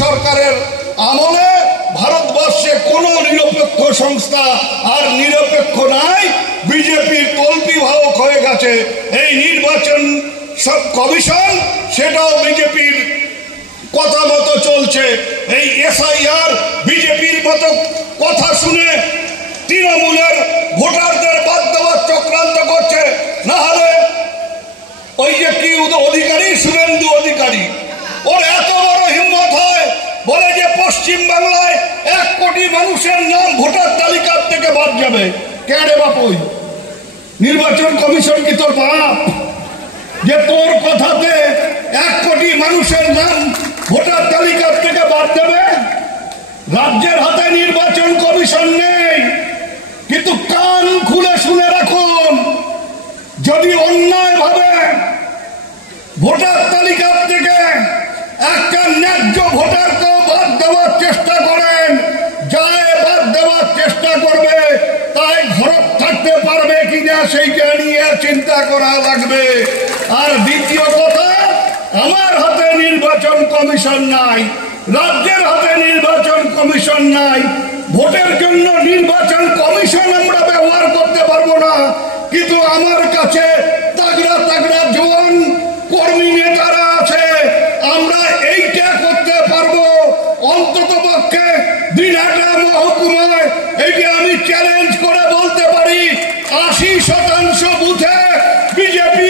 সরকারের আমলে ভারতবর্ষে কোনো নিরপেক্ষ সংস্থা আর নিরপেক্ষ নাই। বিজেপির তল্পিবাহক হয়ে গেছে এই নির্বাচন কমিশন, সেটাও বিজেপির কথা মতো চলছে। এই এসআইআর বিজেপির মতো কথা শুনে তৃণমূলের ভোটারদের বাদ দেওয়ার চক্রান্ত করছে। না হলে ওই যে কি অধিকারী, শুভেন্দু অধিকারী, ওর এত বড় হিম্মত হয় বলে যে পশ্চিম বাংলায় 1 কোটি মানুষের নাম ভোটার তালিকার থেকে বাদ যাবে। কেন বাপ? ওই নির্বাচন কমিশন কি তোর বাপ যে তোর কথাতে 1 কোটি মানুষের নাম ভোটার তালিকার থেকে বাদ দেবে? রাজ্যের হাতে নির্বাচন কমিশন নেই। কিন্তু কান খুলে শুনে রাখুন, যদি অন্যায়ভাবে ভোটার তালিকার থেকে একটা ন্যায্য ভোটারকে বাদ দেওয়ার চেষ্টা করেন, যাই বাদ দেওয়ার চেষ্টা করবে তাই ঘর থাকতে পারবে কিনা সেইটা নিয়ে চিন্তা করা লাগবে। আর দ্বিতীয় কথা, আমার হাতে নির্বাচন কমিশন নাই, রাজ্যের হাতে নির্বাচন কমিশন নাই। ভোটের জন্য নির্বাচন কমিশন আমরা ব্যবহার করতে পারবো না, কিন্তু আমার কাছে তাগড়া তাগড়া জওয়ান কর্মী নেতারা আছে, আমরা এইটা করতে পারবো। অন্তত পক্ষে দিনহাটা মহকুমায় এইটা আমি চ্যালেঞ্জ করে বলতে পারি, 80% বুথে বিজেপি